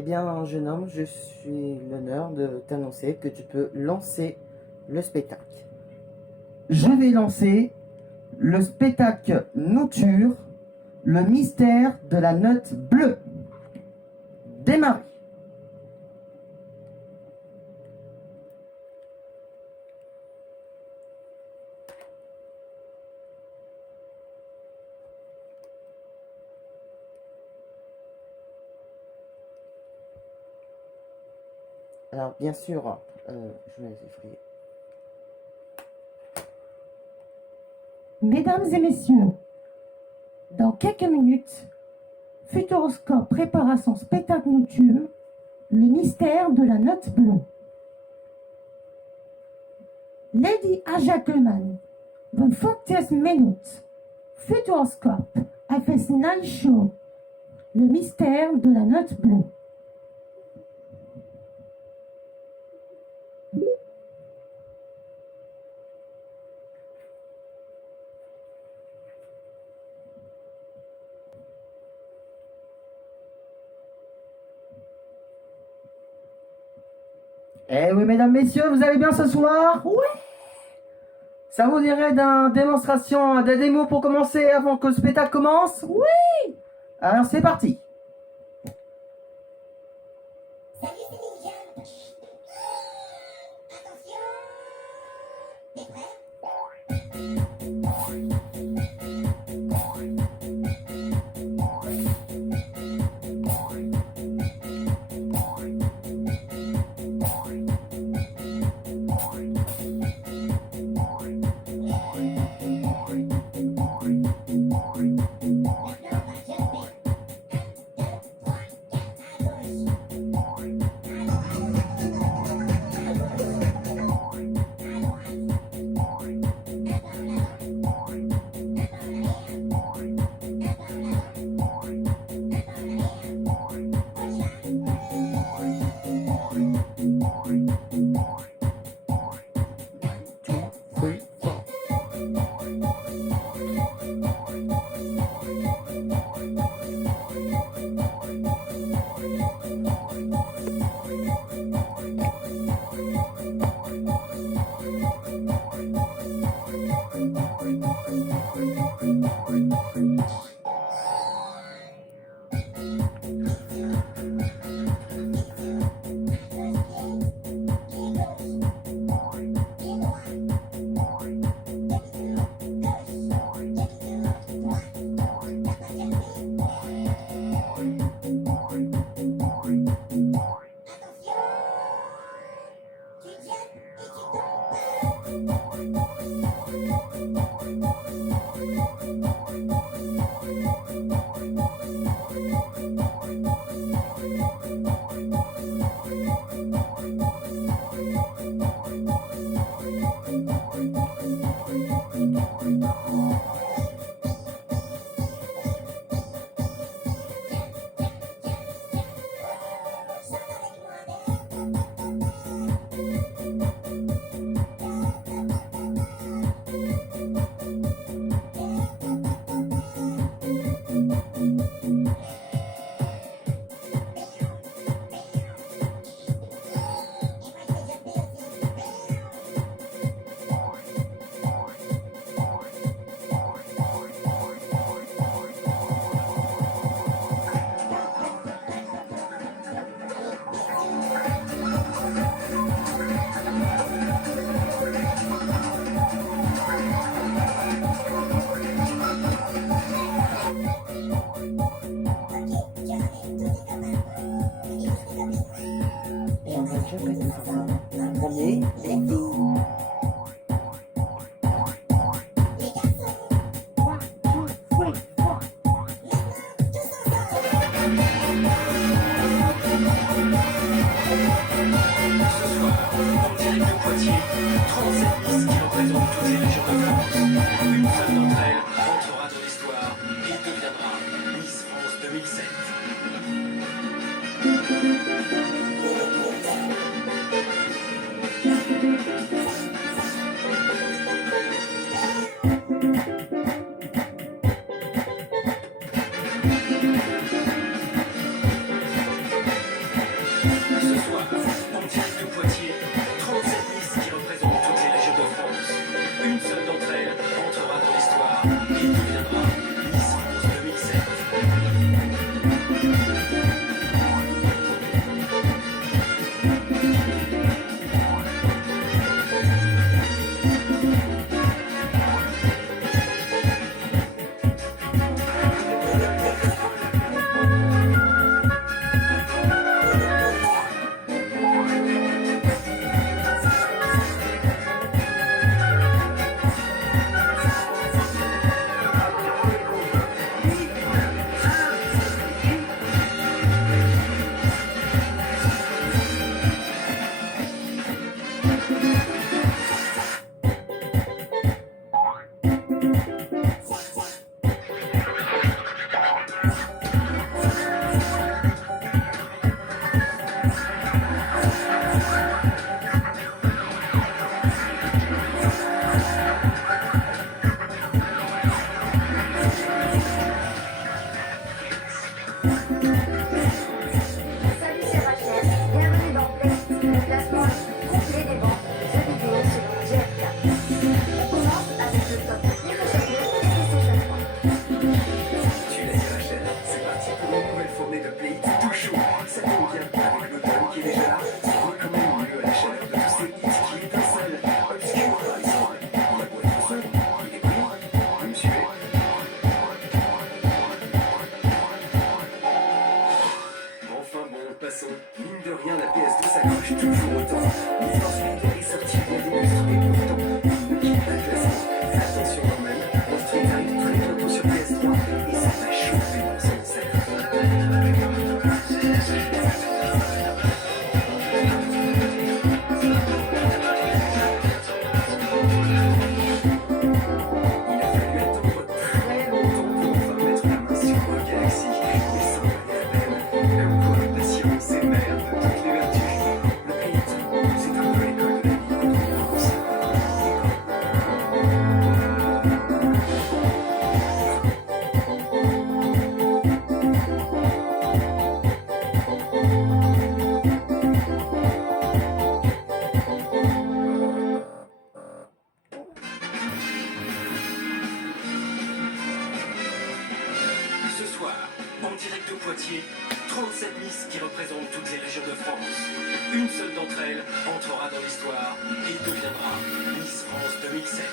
Eh bien, jeune homme, je suis l'honneur de t'annoncer que tu peux lancer le spectacle. Je vais lancer le spectacle Nouture, le mystère de la note bleue. Démarre. Alors, bien sûr, je vais effrayer. Mesdames et messieurs, dans quelques minutes, Futuroscope prépare son spectacle nocturne, le mystère de la note bleue. Lady and gentlemen, the 40th minute, Futuroscope a fait night show, le mystère de la note bleue. Eh oui, mesdames, messieurs, vous allez bien ce soir? Oui. Ça vous dirait d'une démonstration, des démos pour commencer avant que le spectacle commence? Oui. Alors c'est parti. Salut, c'est Ninja. Chut. Attention. T'es prêt? Et on va déjà passer ça. Premier, les filles. Poitiers, 37 Miss qui représentent toutes les régions de France. Une seule d'entre elles entrera dans l'histoire et deviendra Miss France 2007.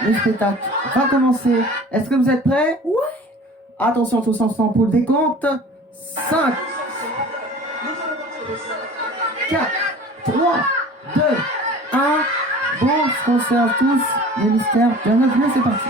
Le spectacle va commencer. Est-ce que vous êtes prêts? Ouais. Attention tous ensemble pour le décompte. 5, 4, 3, 2, 1. Bon, je conserve tous les mystères de notre bleu, c'est parti.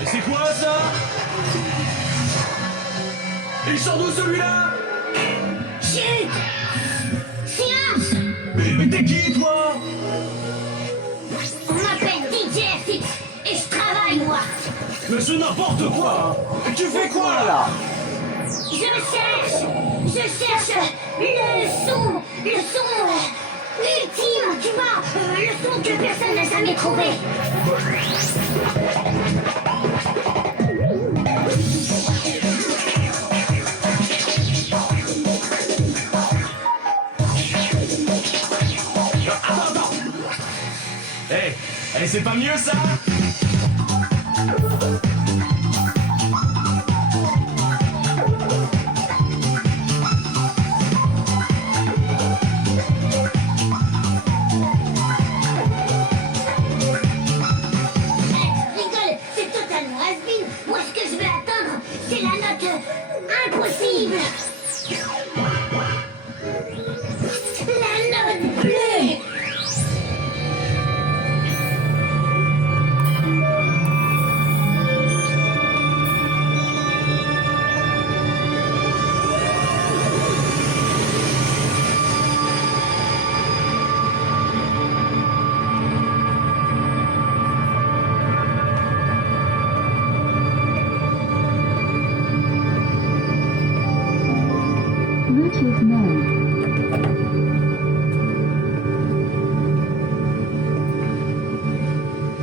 Et c'est quoi ça? Il sort d'où celui-là? Chut! Silence! Mais t'es qui toi? On m'appelle DJ FX et je travaille, moi! Mais c'est n'importe quoi! Et tu fais quoi là? Je cherche le son ultime, tu vois, le son que personne n'a jamais trouvé. Eh, c'est pas mieux ça? Rigole, c'est totalement has-been. Moi, ce que je veux atteindre, c'est la note impossible. La note bleue. Bluetooth mode.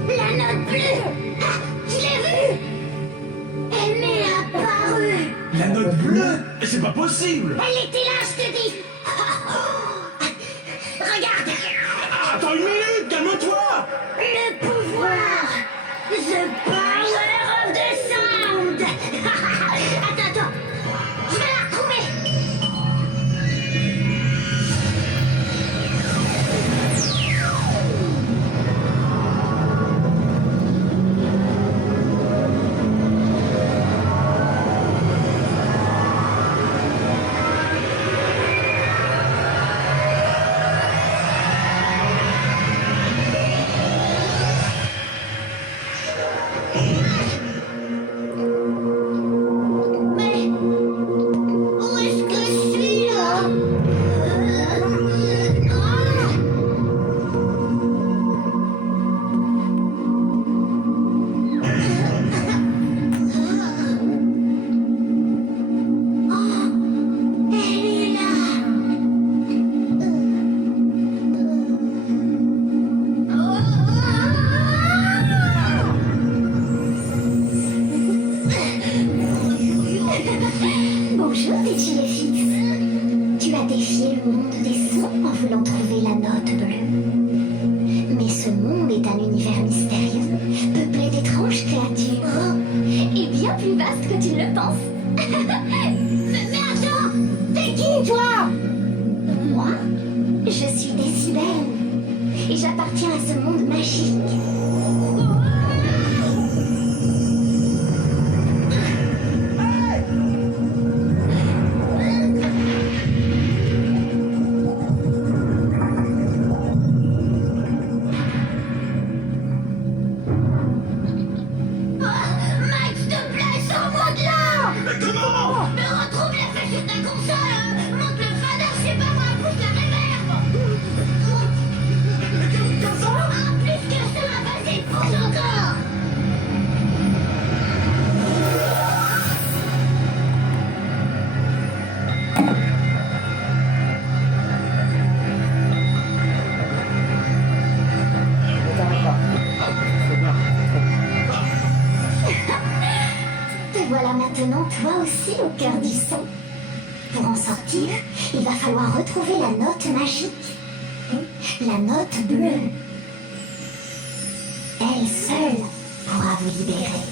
La note bleue. Ah, je l'ai vue. Elle m'est apparue. La note bleue? C'est pas possible! Elle était là, je te dis. Regarde. Attends une minute, calme-toi! Le pouvoir. The power of the sound. Attends. Je vais la retrouver. Bonjour, petit Léfix. Tu as défié le monde des sons en voulant trouver la note bleue. Mais ce monde est un univers mystérieux, peuplé d'étranges créatures. Et bien plus vaste que tu ne le penses. mais attends, t'es qui, toi? Moi, je suis Décibel. Et j'appartiens à ce monde magique. Max, s'il te plaît, sors-moi de là! Mais comment? Mais retrouve la flèche sur ta console! Monte le fader, c'est pas moi, pousse la réverb! Comme ça? Ah, plus que ça, vas-y, pousse encore! Ne t'arrête pas. C'est bien. Te voilà maintenant, toi aussi, au cœur du son. Pour en sortir, il va falloir retrouver la note magique. La note bleue. Elle seule pourra vous libérer.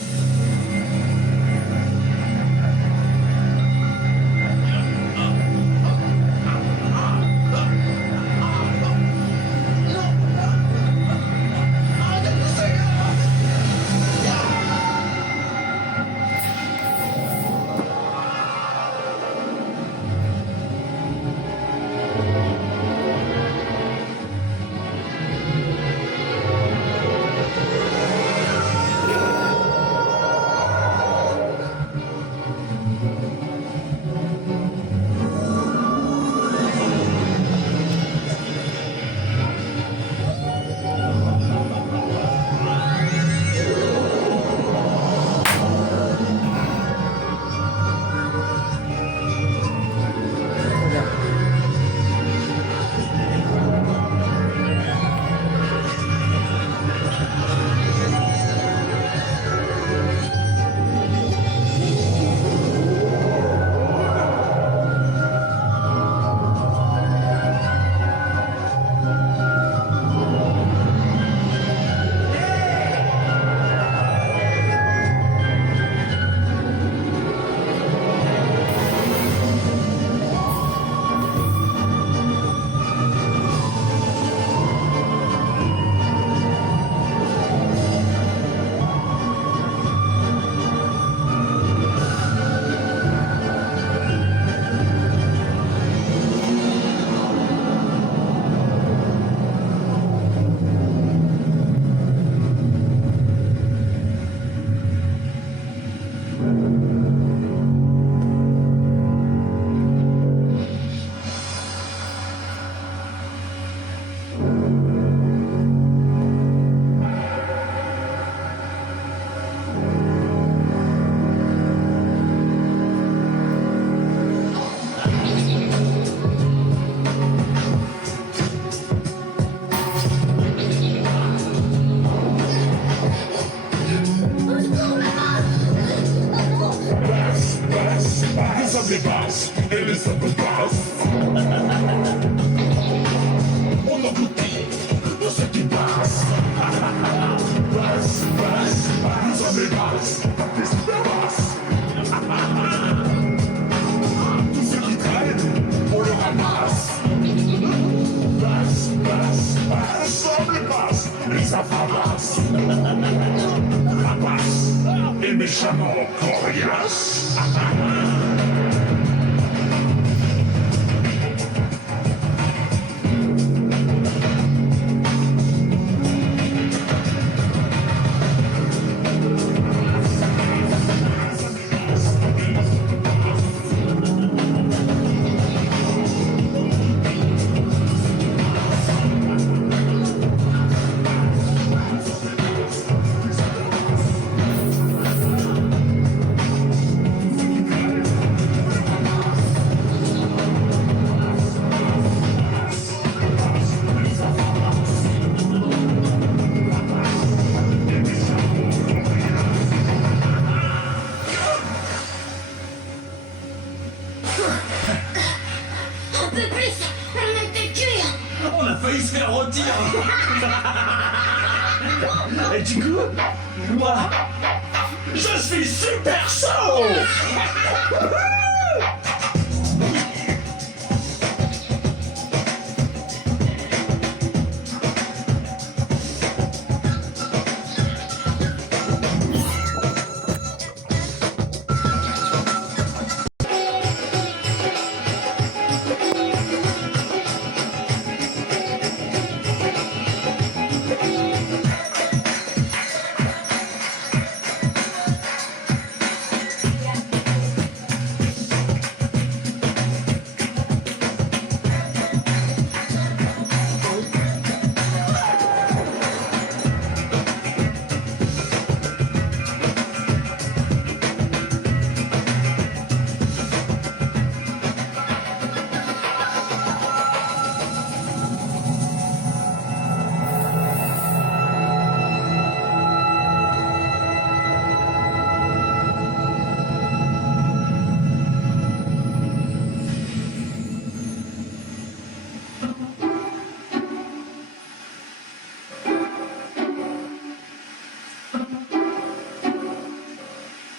Très bien. Elizabeth Bass, Elizabeth Bass. On a goûté de ce qui passe. Bass, bass, Elizabeth Bass, Elizabeth Bass. Tout ce qui traîne, on le ramasse. Bass, bass, Elizabeth Bass, Elizabeth Bass. Rapace et méchamment coriace. Un peu plus, on a de cuir. On a failli se faire rôtir. Et du coup, moi, je suis super chaud.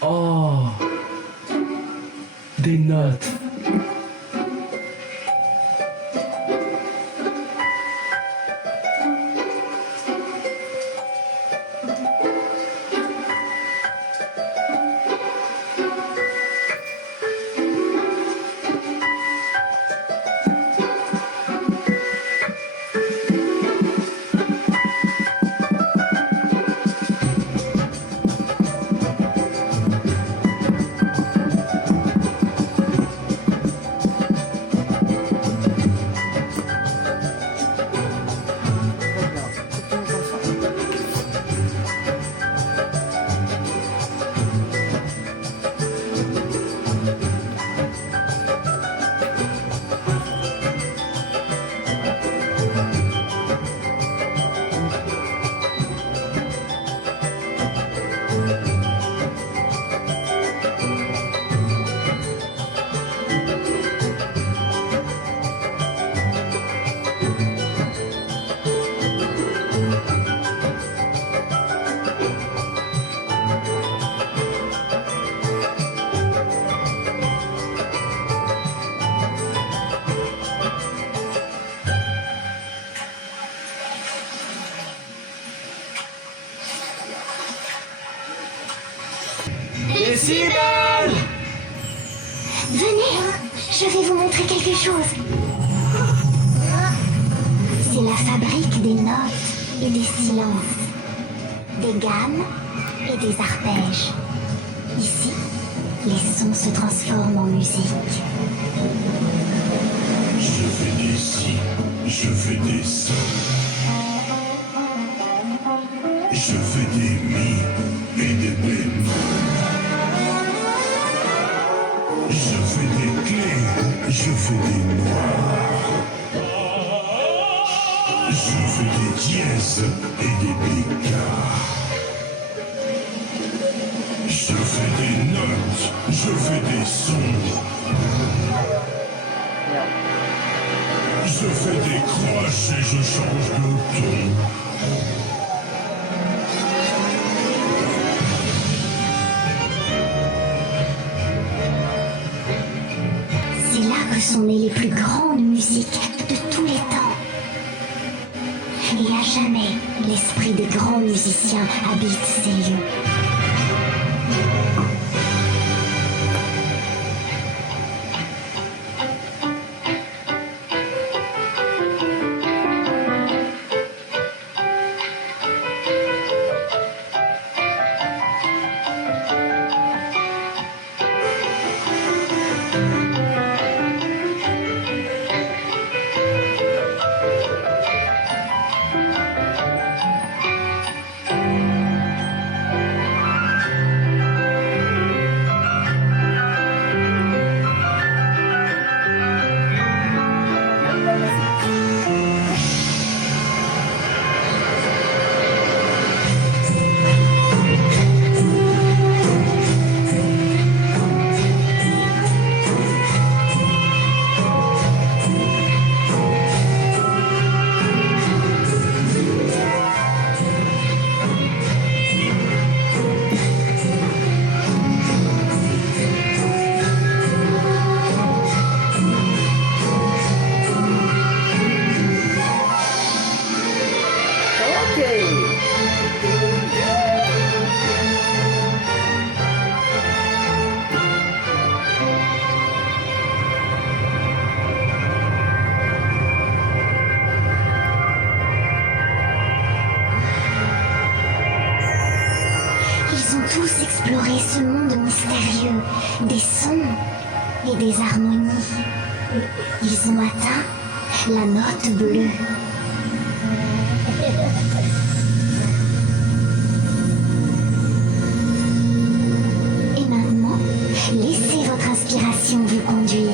Oh, des notes. Décibel! Venez, je vais vous montrer quelque chose. C'est la fabrique des notes et des silences, des gammes et des arpèges. Ici, les sons se transforment en musique. Je fais des si, je fais des ça. Je fais des mi et des bémols. Je fais des clés, je fais des noirs. Je fais des dièses et des bécards. Je fais des notes, je fais des sons. Je fais des croches et je change de ton. C'est là que sont nées les plus grandes musiques de tous les temps. Et à jamais, l'esprit des grands musiciens habite ces lieux. des sons et des harmonies. Ils ont atteint la note bleue. Et maintenant, laissez votre inspiration vous conduire.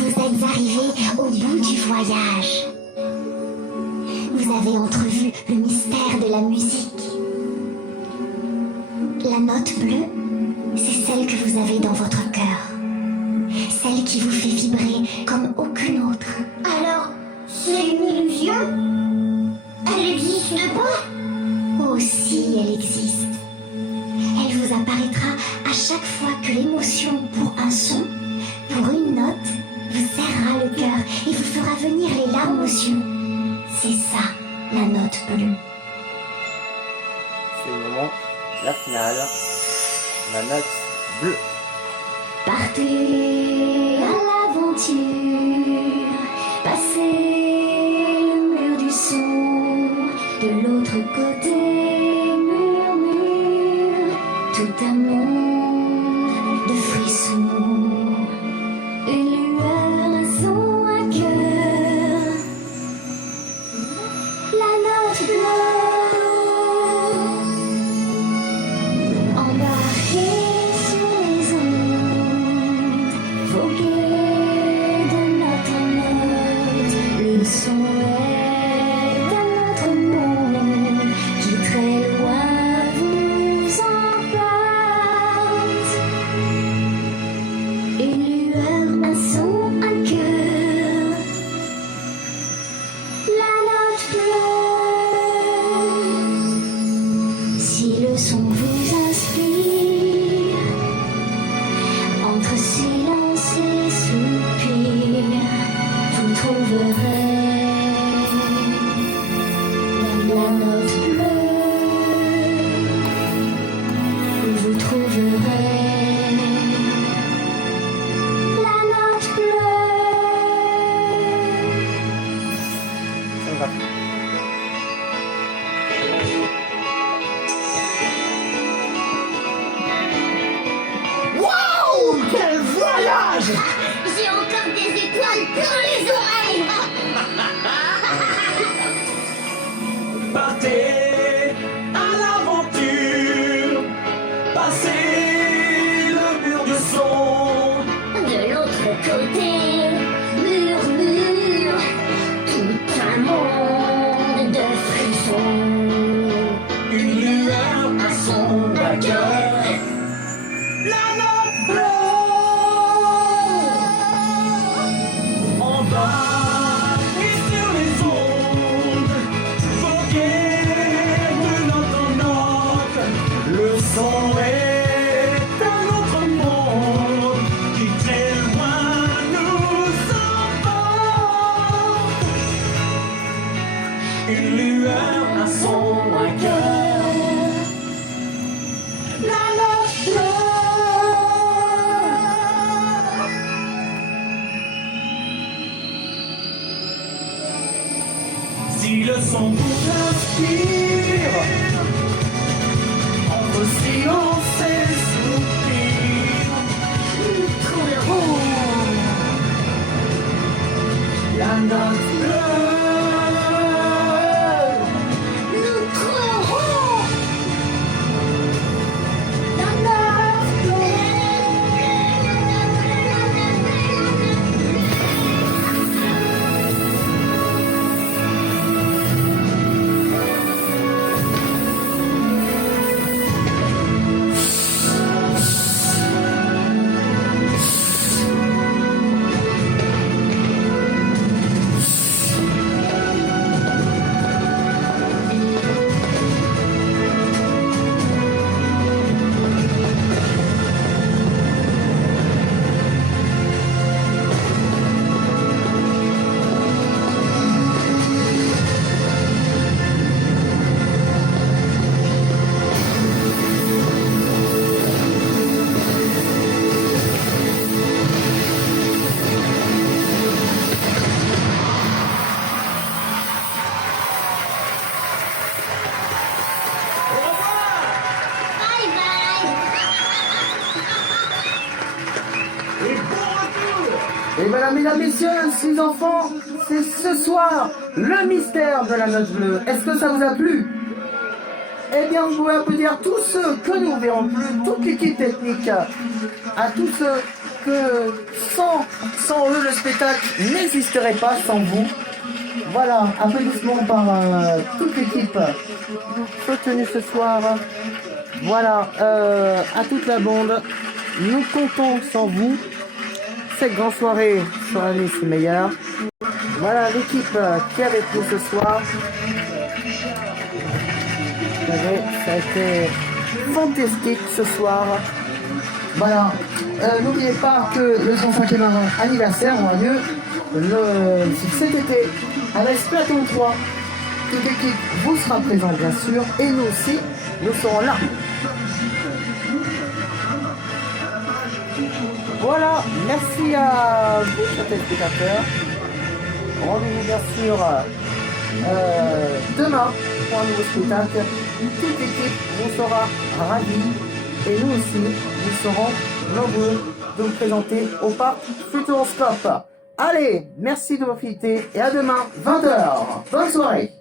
Vous êtes arrivé au bout du voyage. Vous avez entrevu le mystère de la musique. La note bleue, c'est celle que vous avez dans votre cœur. Celle qui vous fait vibrer comme aucune autre. Alors, c'est une illusion? Elle n'existe pas? Oh si, elle existe. Elle vous apparaîtra à chaque fois que l'émotion pour un son, pour une note, vous serrera le cœur et vous fera venir les larmes aux yeux. C'est ça, la note bleue. C'est le moment, la finale, la note bleue. Partez à l'aventure, passez le mur du son, de l'autre côté, murmure, tout un monde de frissons, une lueur, un son, un cœur, la note bleue, embarquez sur les ondes, voguez de note en note, le son est un autre monde qui très loin vous emporte. Une lueur, un son, un cœur, la note bleue. Si le son vous inspire, entre silence et soupir, vous trouverez la note bleue. Vous trouverez la note bleue. Ça va. Waouh, quel voyage! J'ai encore des étoiles dans les oreilles. Partez à l'aventure, passez le mur du son. De l'autre côté, murmure, tout un monde de frissons. Une lueur, un son, un cœur, son vous inspire. Entre silence et soupir, nous trouverons la note bleue. Nous trouverons la note bleue. Bye bye. Et voilà, mesdames, messieurs, 6 enfants, c'est ce soir le mystère de la note bleue. Est-ce que ça vous a plu? Eh bien, vous pouvez applaudir tous ceux que nous ne verrons plus, toute l'équipe technique, à tous ceux que sans eux le spectacle n'existerait pas, sans vous. Voilà, applaudissements par toute l'équipe soutenue ce soir. Voilà, à toute la bande, nous comptons sans vous. Cette grande soirée sera Miss meilleure. Voilà l'équipe qui est avec nous ce soir. Vous savez, ça a été fantastique ce soir. Voilà, n'oubliez pas que le 105e anniversaire aura lieu cet été avec Splatoon 3. Toute l'équipe vous sera présente bien sûr et nous aussi, nous serons là. Voilà, merci à vous, chers téléspectateurs. Rendez-vous bien sûr demain pour un nouveau spectacle. Toute l'équipe vous sera ravie et nous aussi, nous serons nombreux de vous présenter au parc Futuroscope. Allez, merci de votre fidélité et à demain, 20h. Bonne soirée.